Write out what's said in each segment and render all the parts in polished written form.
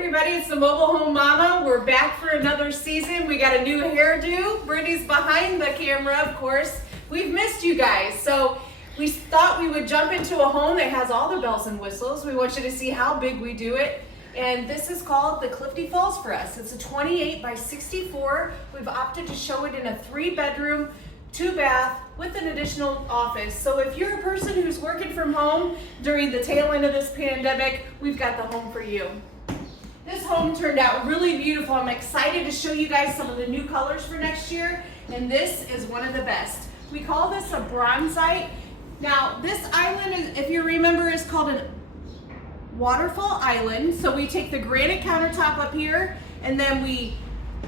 everybody, it's the Mobile Home Mama. We're back for another season. We got a new hairdo. Brittany's behind the camera, of course. We've missed you guys, so we thought we would jump into a home that has all the bells and whistles. We want you to see how big we do it. And this is called the Clifty Falls for us. It's a 28 by 64. We've opted to show it in a 3-bedroom, 2-bath with an additional office. So if you're a person who's working from home during the tail end of this pandemic, we've got the home for you. This home turned out really beautiful. I'm excited to show you guys some of the new colors for next year, and this is one of the best. We call this a bronzite. Now this island, if you remember, is called a waterfall island. So we take the granite countertop up here and then we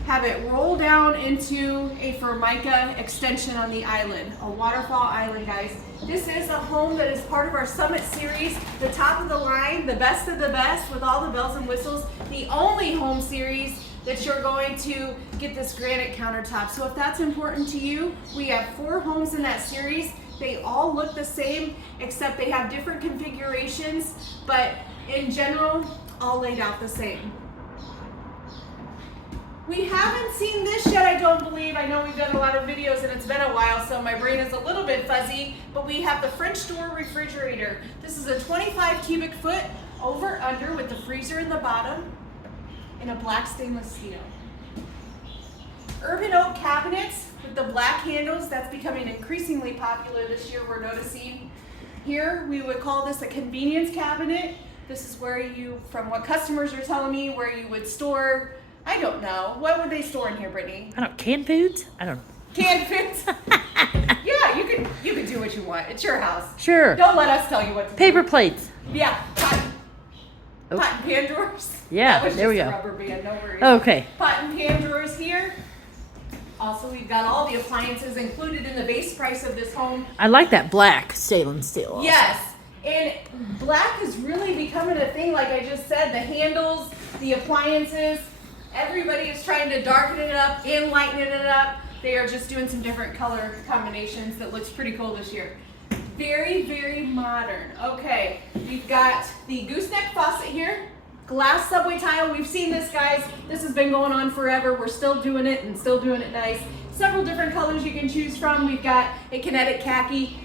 have it roll down into a Formica extension on the island, a waterfall island, guys. This is a home that is part of our Summit series, the top of the line, the best of the best with all the bells and whistles, the only home series that you're going to get this granite countertop. So if that's important to you, we have 4 homes in that series. They all look the same, except they have different configurations, but in general, all laid out the same. We haven't seen this yet, I don't believe. I know we've done a lot of videos and it's been a while, so my brain is a little bit fuzzy, but we have the French door refrigerator. This is a 25 cubic foot over under with the freezer in the bottom in a black stainless steel. Urban oak cabinets with the black handles. That's becoming increasingly popular this year, we're noticing. Here, we would call this a convenience cabinet. This is where you, from what customers are telling me, where you would store, I don't know. What would they store in here, Brittany? I don't, canned foods? I don't know. Canned foods? Yeah, you can do what you want. It's your house. Sure. Don't let us tell you what to do. Paper plates. Yeah, pot and pan drawers. Yeah, That was there we just go. a rubber band, no worries. Okay. Pot and pan drawers here. Also, we've got all the appliances included in the base price of this home. I like that black stainless steel. Also. Yes, and black is really becoming a thing, like I just said. The handles, the appliances, everybody is trying to darken it up and lighten it up. They are just doing some different color combinations that looks pretty cool this year. Very, very modern. Okay, we've got the gooseneck faucet here. Glass subway tile. We've seen this, guys. This has been going on forever. We're still doing it and still doing it nice. Several different colors you can choose from. We've got a kinetic khaki.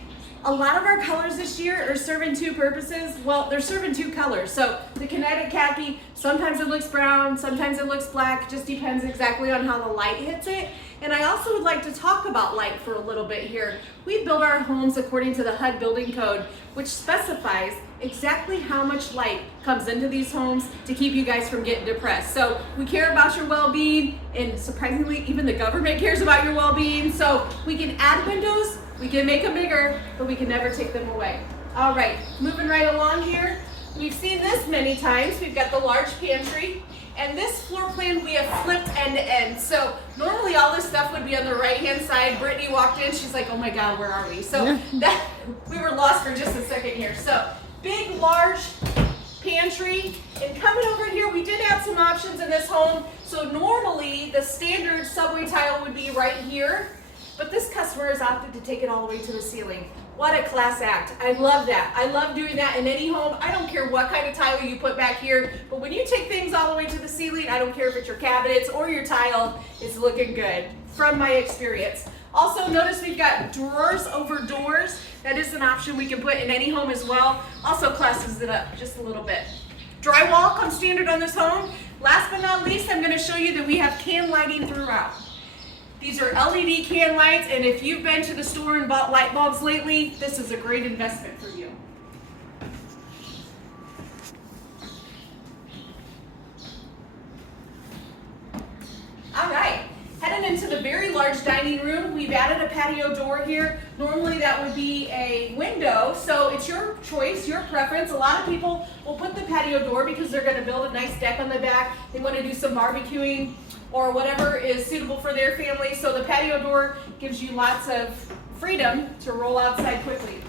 A lot of our colors this year are serving 2 purposes. Well, they're serving 2 colors. So the kinetic khaki, sometimes it looks brown, sometimes it looks black. Just depends exactly on how the light hits it. And I also would like to talk about light for a little bit here. We build our homes according to the HUD building code, which specifies exactly how much light comes into these homes to keep you guys from getting depressed. So we care about your well-being, and surprisingly, even the government cares about your well-being. So we can add windows, we can make them bigger, but we can never take them away. All right, moving right along here. We've seen this many times. We've got the large pantry. And this floor plan we have flipped end to end. So normally all this stuff would be on the right-hand side. Brittany walked in, she's like, oh my God, where are we? So that we were lost for just a second here. So big, large pantry. And coming over here, we did add some options in this home. So normally the standard subway tile would be right here, but this customer has opted to take it all the way to the ceiling. What a class act. I love that. I love doing that in any home. I don't care what kind of tile you put back here, but when you take things all the way to the ceiling, I don't care if it's your cabinets or your tile, it's looking good from my experience. Also, notice we've got drawers over doors. That is an option we can put in any home as well. Also classes it up just a little bit. Drywall comes standard on this home. Last but not least, I'm gonna show you that we have can lighting throughout. These are LED can lights, and if you've been to the store and bought light bulbs lately, this is a great investment for you. All right, heading into the very large dining room, we've added a patio door here. Normally that would be a window, so it's your choice, your preference. A lot of people will put the patio door because they're gonna build a nice deck on the back. They wanna do some barbecuing or whatever is suitable for their family. So the patio door gives you lots of freedom to roll outside quickly.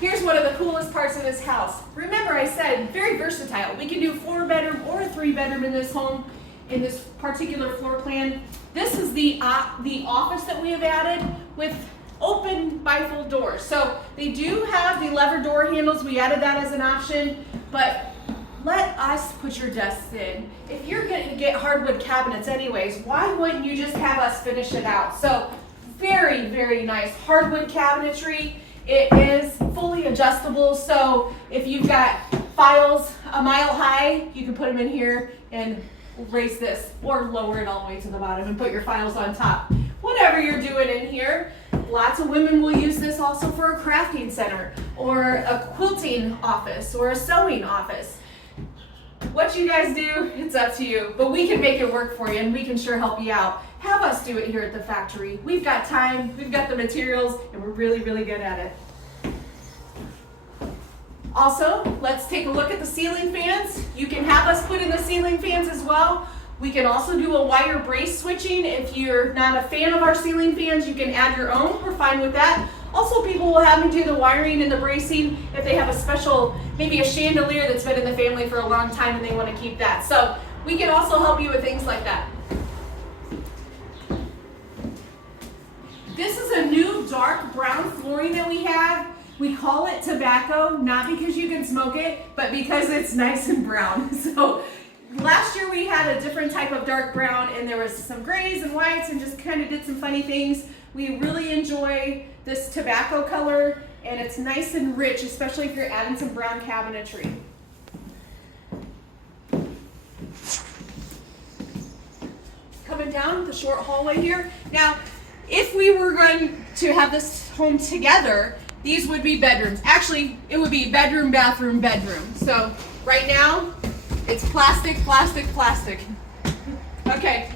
Here's one of the coolest parts of this house. Remember, I said very versatile. We can do 4-bedroom or a 3-bedroom in this home, in this particular floor plan. This is the office that we have added with open bifold doors. So they do have the lever door handles. We added that as an option, but let us put your desks in. If you're going to get hardwood cabinets anyways, why wouldn't you just have us finish it out? So very, very nice hardwood cabinetry. It is fully adjustable, so if you've got files a mile high, you can put them in here and raise this, or lower it all the way to the bottom and put your files on top. Whatever you're doing in here. Lots of women will use this also for a crafting center, or a quilting office, or a sewing office. What you guys do, it's up to you, but we can make it work for you and we can sure help you out. Have us do it here at the factory. We've got time, we've got the materials, and we're really, really good at it. Also, let's take a look at the ceiling fans. You can have us put in the ceiling fans as well. We can also do a wire brace switching. If you're not a fan of our ceiling fans, you can add your own. We're fine with that. Also, people will have me do the wiring and the bracing if they have a special, maybe a chandelier that's been in the family for a long time and they want to keep that. So we can also help you with things like that. This is a new dark brown flooring that we have. We call it tobacco, not because you can smoke it, but because it's nice and brown. So last year we had a different type of dark brown, and there was some grays and whites and just kind of did some funny things. We really enjoy this tobacco color, and it's nice and rich, especially if you're adding some brown cabinetry. Coming down the short hallway here. Now, if we were going to have this home together, these would be bedrooms. Actually, it would be bedroom, bathroom, bedroom. So right now, it's plastic, plastic, plastic. Okay,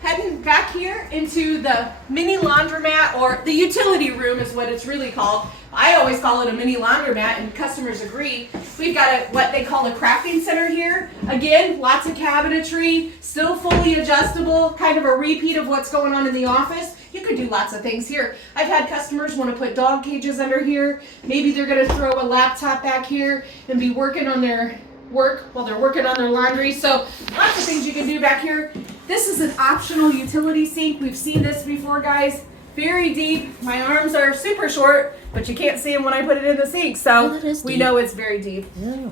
heading back here into the mini laundromat, or the utility room is what it's really called. I always call it a mini laundromat, and customers agree. We've got what they call a crafting center here. Again, lots of cabinetry, still fully adjustable, kind of a repeat of what's going on in the office. You could do lots of things here. I've had customers want to put dog cages under here. Maybe they're going to throw a laptop back here and be working on their work while they're working on their laundry. So lots of things you can do back here. This is an optional utility sink. We've seen this before, guys. Very deep. My arms are super short, but you can't see them when I put it in the sink. So we know it's very deep. Yeah.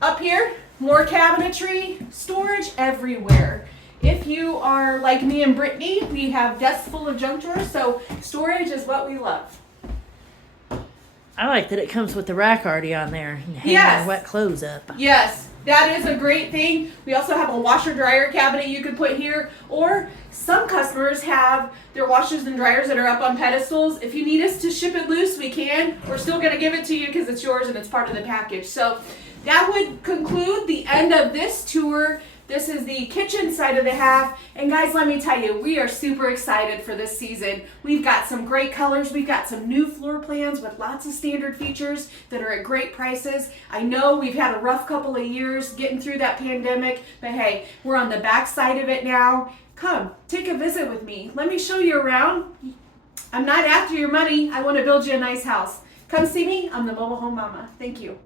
Up here, more cabinetry, storage everywhere. If you are like me and Brittany, we have desks full of junk drawers, so storage is what we love. I like that it comes with the rack already on there and hang Yes. your wet clothes up. Yes, that is a great thing. We also have a washer dryer cabinet you could put here, or some customers have their washers and dryers that are up on pedestals. If you need us to ship it loose, we can. We're still going to give it to you because it's yours and it's part of the package. So that would conclude the end of this tour. This is the kitchen side of the half. And guys, let me tell you, we are super excited for this season. We've got some great colors. We've got some new floor plans with lots of standard features that are at great prices. I know we've had a rough couple of years getting through that pandemic, but hey, we're on the back side of it now. Come, take a visit with me. Let me show you around. I'm not after your money. I want to build you a nice house. Come see me. I'm the Mobile Home Mama. Thank you.